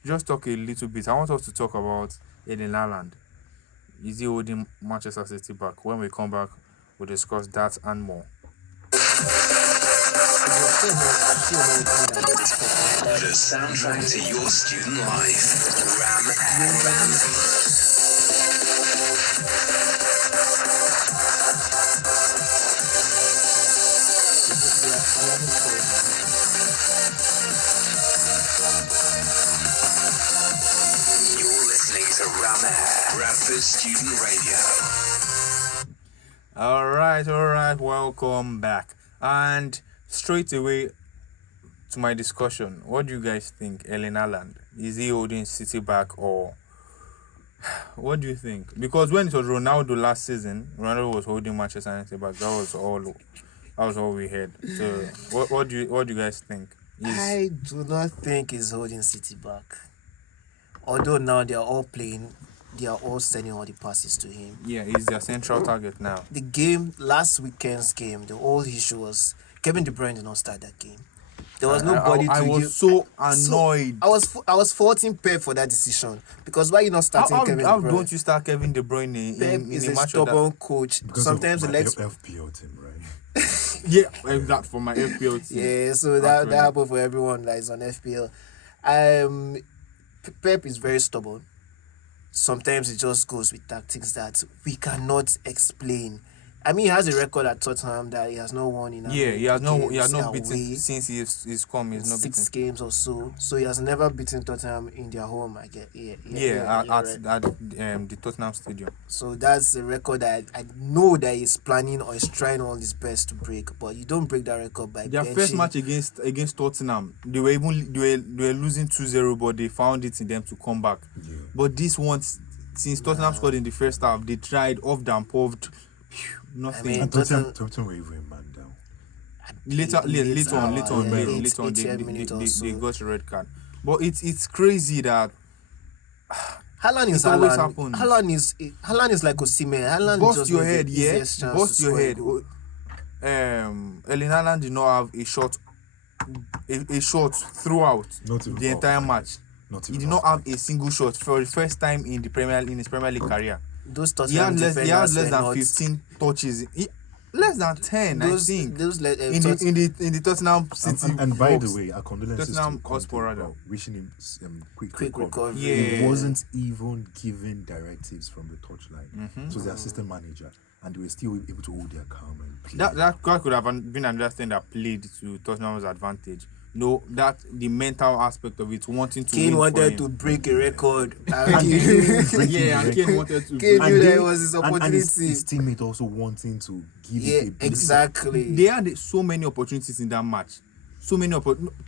a little bit. I want us to talk about Eden Haaland. Is he holding Manchester City back? When we come back, we'll discuss that and more. The soundtrack to your student life. You're listening to Ram Air, Bradford Student Radio. All right, welcome back. And straight away, to my discussion, what do you guys think? Erling Haaland, is he holding City back, or what do you think? Because when it was Ronaldo last season, Ronaldo was holding Manchester United back. That was all we heard. So what do you guys think? I do not think he's holding City back. Although now they are all sending all the passes to him. Yeah, he's their central target now. The game, last weekend's game, the whole issue was Kevin De Bruyne did not start that game. There was nobody I was so annoyed. I was faulting Pep for that decision, because why you not starting Kevin De Bruyne? How don't you start Kevin De Bruyne Pep in is a a match stubborn coach. Because Sometimes of the my legs. FPL team, right? Yeah, that for my FPL team. Yeah, so that happened for everyone that is on FPL. Pep is very stubborn. Sometimes it just goes with tactics that we cannot explain. I mean, he has a record at Tottenham that he has not won in. Yeah, he has not away, beaten since he's come. He's not 6 beaten. games or so. So he has never beaten Tottenham in their home. I get. At the Tottenham Stadium. So that's a record that I know that he's planning or is trying all his best to break. But you don't break that record by Their benching. first match against Tottenham, they were losing 2-0, but they found it in them to come back. Yeah. But this one, since Tottenham scored in the first half, they tried off and puffed. Nothing. I mean, And Tottenham were even man down. Later on, they got a red card. But it's crazy that Haaland is it always Haaland. happens. Haaland is like Osimhen. Haaland Bust just your gives head, the yeah. easiest chance Bust to your score a head. goal. Erling Haaland did not have a shot throughout Not even the entire half. match. Not He even did not half. have a single shot for the first time in his Premier League career. Those He Tottenham has defenders less were than not- 15 touches. Less than 10, I think. Those In the Tottenham City. And by the box. way, our condolences Tottenham to Hotspur, Conte rather. about wishing him quick recovery. recovery. Yeah. He wasn't even given directives from the touchline. It was the assistant manager, and they were still able to hold their calm and play. That could have been another thing that played to Tottenham's advantage. No, that the mental aspect of it, wanting to Kane win for wanted him. to break a record. Breaking Yeah, and the Kane wanted to. Kane And knew they- that was his and opportunity. his teammate also wanting to give Yeah, it a bit. exactly. They had so many opportunities in that match. So many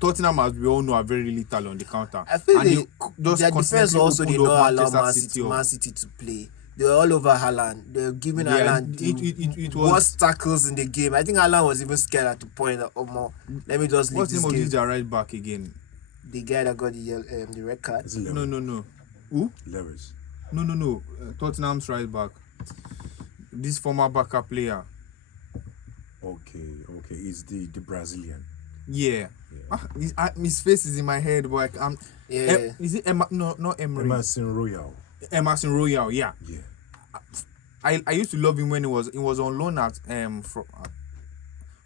Tottenham, as we all know, are very little on the counter. I feel And they, they just their defense constantly also did opened up not allow Manchester Man City City to play. They were all over Haaland. They were giving Yeah, Haaland it was- worst tackles in the game. I think Haaland was even scared at the point that, oh, more. Let me just leave What's the this name of game. this guy right back again? The guy that got the red card. Is it No. Who? Leris? No. Tottenham's right back. This former backup player. Okay. It's the Brazilian. Yeah. His face is in my head, but Yeah. is it Emma? No, not Emery. Emerson Royal. Emerson Royal. Yeah. Yeah. I used to love him when he was on loan at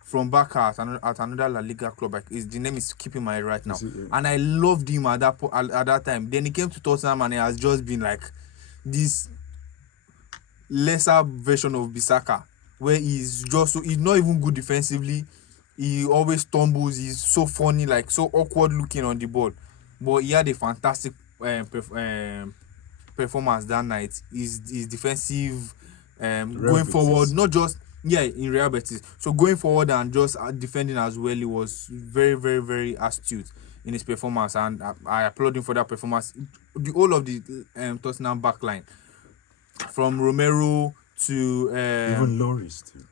from Barca at another La Liga club. Like, the name is keeping my head right now, and I loved him at that time. Then he came to Tottenham and he has just been like this lesser version of Bissaka, where he's not even good defensively. He always stumbles. He's so funny, like so awkward looking on the ball, but he had a fantastic performance that night. His defensive going forward, not just in Real Betis. So going forward and just defending as well, he was very, very, very astute in his performance, and I applaud him for that performance. The whole of the Tottenham backline, from Romero to Even Loris too.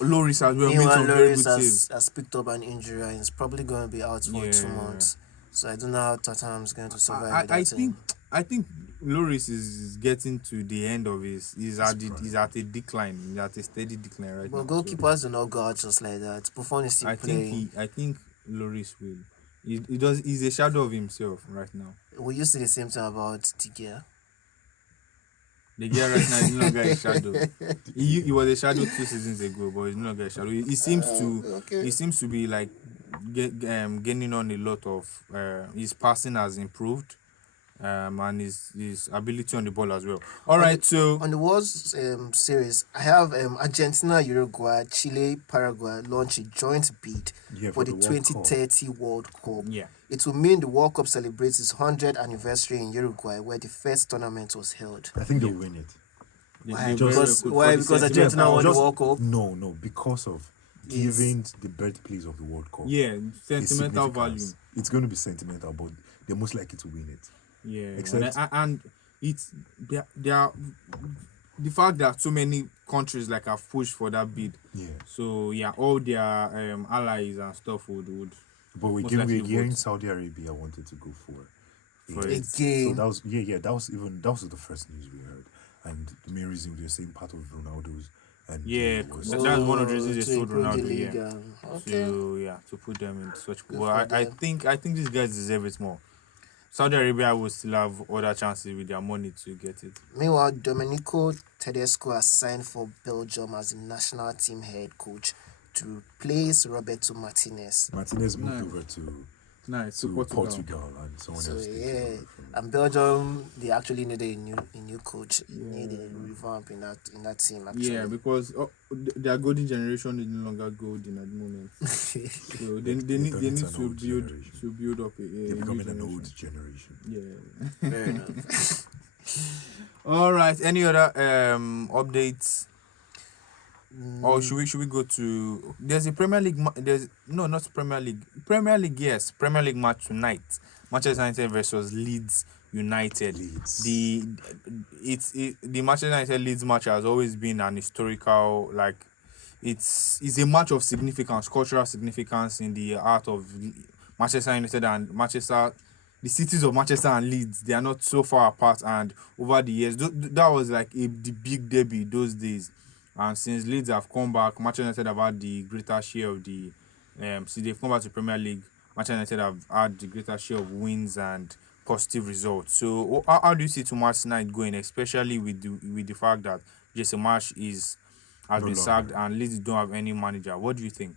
Loris as well, made Meanwhile, some very Lloris good saves. has picked up an injury and is probably going to be out for 2 months. So I don't know how Tottenham's going to survive. I think Loris is getting to the end of he's at a decline. He's at a steady decline right But now. goalkeepers do not go out just like that. Buffon is still playing. I think Loris will. He's a shadow of himself right now. We used to the same thing about Tigger. The guy right now is no longer a shadow. He was a shadow 2 seasons ago, but he's no longer a shadow. He seems to be like gaining on a lot of. His passing has improved, and his ability on the ball as well. All right, so On the World Series, I have Argentina, Uruguay, Chile, Paraguay launch a joint bid for the the World Cup. 2030 World Cup. Yeah. It will mean the World Cup celebrates its 100th anniversary in Uruguay, where the first tournament was held. I think they'll win it. Why? They're very Because good why? for the Because sentiment. Argentina won the World Cup. No, because of given the birthplace of the World Cup. Yeah, its sentimental value. significance. It's going to be sentimental, but they're most likely to win it. Yeah, Except- and it's there are the fact that so many countries like have pushed for that bid. Yeah. So yeah, all their allies and stuff would. But Most we're likely hearing vote. Saudi Arabia wanted to go for For it. it. So Again. that was the first news we heard, and the main reason they're saying part of Ronaldo's and Yeah, was that's one of the reasons they to sold improve the Ronaldo. league, Yeah. okay. So yeah, to put them in such. Good Well, for I them. think these guys deserve it more. Saudi Arabia will still have other chances with their money to get it. Meanwhile, Domenico Tedesco has signed for Belgium as the national team head coach to replace Roberto Martinez. Martinez moved Nice. over to Nice. to To Portugal. Portugal, and someone So else taking yeah, over from and Belgium they actually needed a new coach. They need a revamp in that team. Actually. Yeah, because their golden generation is no longer golden at the moment. So they They're need turning to an to old build generation. up a They're new becoming an generation. old generation. Yeah. Fair enough. All right. Any other updates? Or Mm. should we go to? There's a Premier League. There's no, not Premier League. Premier League, yes. Premier League match tonight. Manchester United versus Leeds United. Leeds. The Manchester United Leeds match has always been an historical, like, it's a match of significance, cultural significance in the art of Manchester United and Manchester. The cities of Manchester and Leeds, they are not so far apart, and over the years, that was like the big derby those days. And since Leeds have come back, Manchester United have had the greater share of the. Since they've come back to Premier League, Manchester United have had the greater share of wins and positive results. So, how do you see tomorrow's night going, especially with the fact that Jesse Marsh has No been longer. sacked and Leeds don't have any manager? What do you think?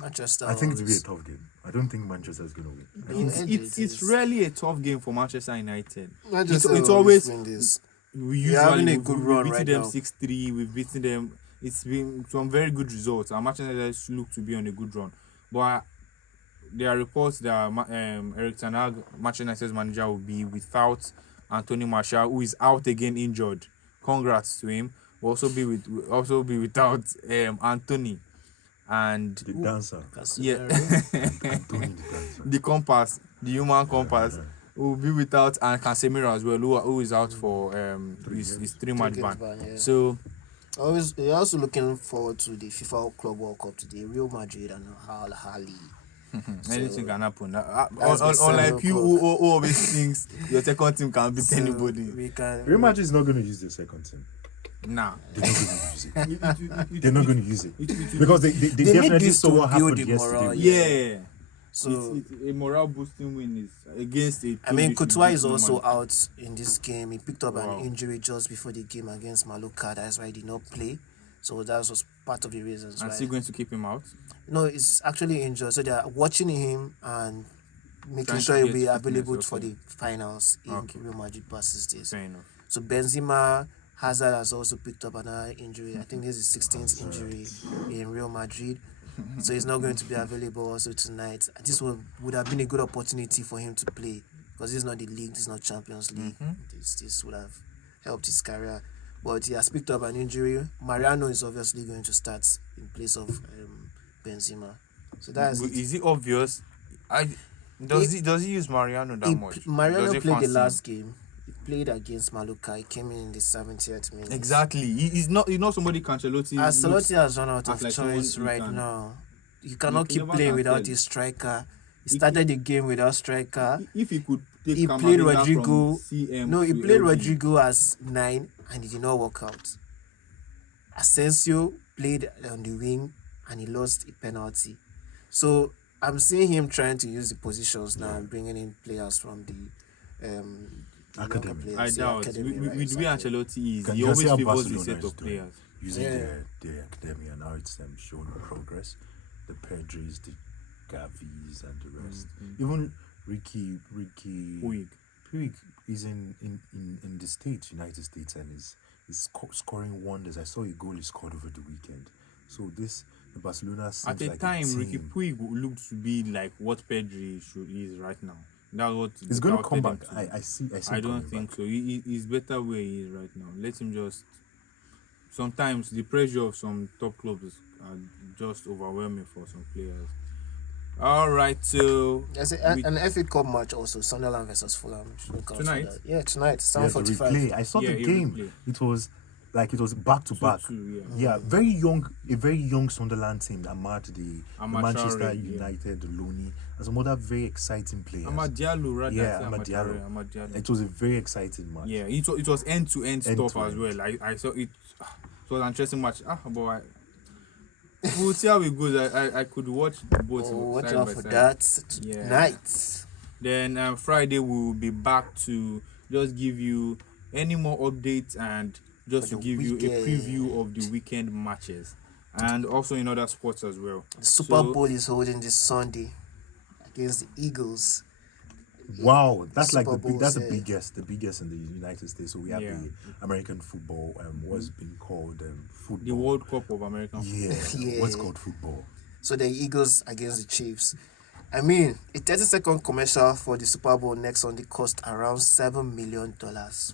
Manchester. I think it'll be a tough game. I don't think Manchester is going to win. I Yeah, think It's really a tough game for Manchester United. Manchester it's will always win this. we They're having a usually good we've run beaten right them now. 6-3. We've beaten them. It's been some very good results, and Manchester United look to be on a good run. But there are reports that Eric Ten Hag, Manchester United's manager, will be without Anthony Martial, who is out again injured. Congrats to him. Will also be without Anthony and the dancer, yeah, Anthony the dancer. the compass, the human compass. Will be without, and Casemiro as well, who is out for his 3-match games ban. ban, yeah. So We're also looking forward to the FIFA Club World Cup today. Real Madrid and Al Ahly. anything can happen. That's the Unlike you, 7 who always thinks your second team can beat anybody. We can. Real Madrid is not going to use the second team. Nah. They're not going to use it. They're not going to use it because they need definitely this saw to what build happened the morale, yesterday. Yeah. So It's a morale boosting win is against a. I mean, team they should Courtois beat is also normally. out in this game. He picked up Wow. an injury just before the game against Maluka. That's why he did not play. So that was part of the reasons And why. still going to keep him out. No, he's actually injured. So they are watching him and making Trying sure to he'll get be fitness, available for okay. the finals if Okay. Real Madrid passes this. Fair enough. So Benzema, Hazard has also picked up another injury. I think this is 16th injury in Real Madrid. So he's not going to be available also tonight. This would have been a good opportunity for him to play because this is not the league, this is not Champions League. This would have helped his career. But he has picked up an injury. Mariano is obviously going to start in place of Benzema. So that's it. Is it obvious? Does he use Mariano that much? Mariano Does he played the fancy last game. He played against Maluka. He came in the 70th minute. Exactly. He's not somebody Cancelotti. Ancelotti has run out as of like choice someone who right can- now. You cannot He keep never playing can without tell. a striker. He started the game without striker. If he could take He Camavinga played from Rodrigo. CM No, he to played LD. Rodrigo as 9 and he did not work out. Asensio played on the wing and he lost a penalty. So I'm seeing him trying to use the positions now and bringing in players from the Academy. younger players, I the doubt. academy, With right, the way exactly. Ancelotti is, Can he you always see how favors Barcelona the set is of doing? players. Using Yeah. their academy, and now it's showing progress. The Pedris, the Gavis, and the rest. Even Ricky Puig. is in the States, United States, and is scoring wonders. I saw a goal he scored over the weekend. So Barcelona seems At the like time, a team. Ricky Puig looked to be like what Pedri is right now. That's what He's going to come touted back. him to. I see. I don't coming think back. so. He's better where he is right now. Let him just. Sometimes the pressure of some top clubs are just overwhelming for some players. All right, so There's an FA Cup match also, Sunderland versus Fulham. Tonight? Yeah, tonight, Yeah, the 7:45. replay. I saw Yeah, the a game. replay. It was back to back. 2-2, Yeah, a very young Sunderland team that marked the Manchester Amatare, yeah. United, the Loney, and some other very exciting players. Amad Diallo, right? Yeah, That's Amad Diallo. Amad Diallo. It was a very exciting match. Yeah, it was end-to-end stuff as End-to-end. well. I saw it. It was an interesting match. But we'll see how it goes. I could watch both. Watch side out by for side. that Yeah. tonight. Then Friday we will be back to just give you any more updates and just For to the give you a weekend. preview of the weekend matches and also in other sports as well. The Super Bowl is holding this Sunday against the Eagles. Wow, that's like Super Bowl, that's yeah. the biggest in the United States. So we have Yeah. the American football, what's been called football. The World Cup of American Yeah, Yeah. what's called football. So the Eagles against the Chiefs. I mean, a 30-second commercial for the Super Bowl next Sunday cost around $7 million.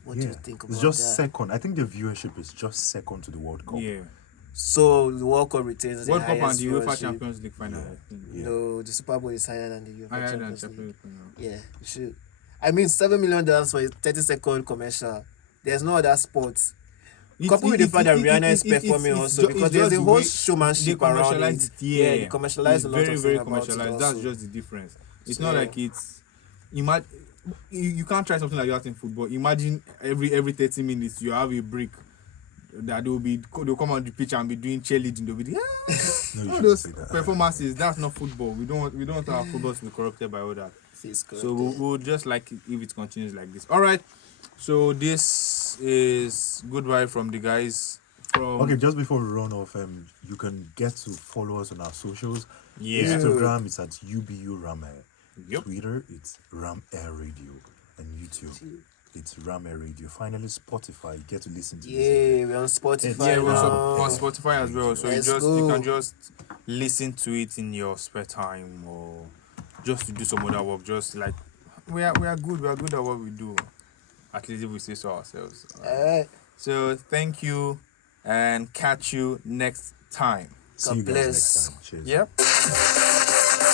What do you think about it's just that? second. I think the viewership is just second to the World Cup. Yeah. So the World Cup retains the World Cup and highest the UEFA viewership. Champions League final. I think. Yeah. No, the Super Bowl is higher than the UEFA Higher than Champions Champions League. League final. Yeah, you should. I mean, $7 million for a 30-second commercial. There's no other sports. Coupled with the fact that Rihanna is performing also, because there's a whole showmanship around it. Yeah, they commercialize a lot very, of very things about it commercialized. also. That's just the difference. It's So, not yeah. like it's. You can't try something like that in football. Imagine every 30 minutes you have a break that they'll come on the pitch and be doing cheerleading. They'll be No, you all shouldn't those say that. performances. That's not football. We don't want our football to be corrupted by all that. It's correct, So yeah. we'll just like it if it continues like this. All right. So this is goodbye from the guys. Okay, just before we run off, you can get to follow us on our socials. Yeah. Instagram, it's at UBU Ram Air. Yep. Twitter, it's Ram Air Radio. And YouTube, it's Ram Air Radio. Finally, Spotify, you get to listen to this. Yeah, we're on Spotify Yeah, we're now. on Spotify as well. So Let's you go. can just listen to it in your spare time or just to do some other work. Just like we are good. We are good at what we do. At least if we say so ourselves. Alright. So thank you and catch you next time. See you guys bless. next time. Cheers. Yep.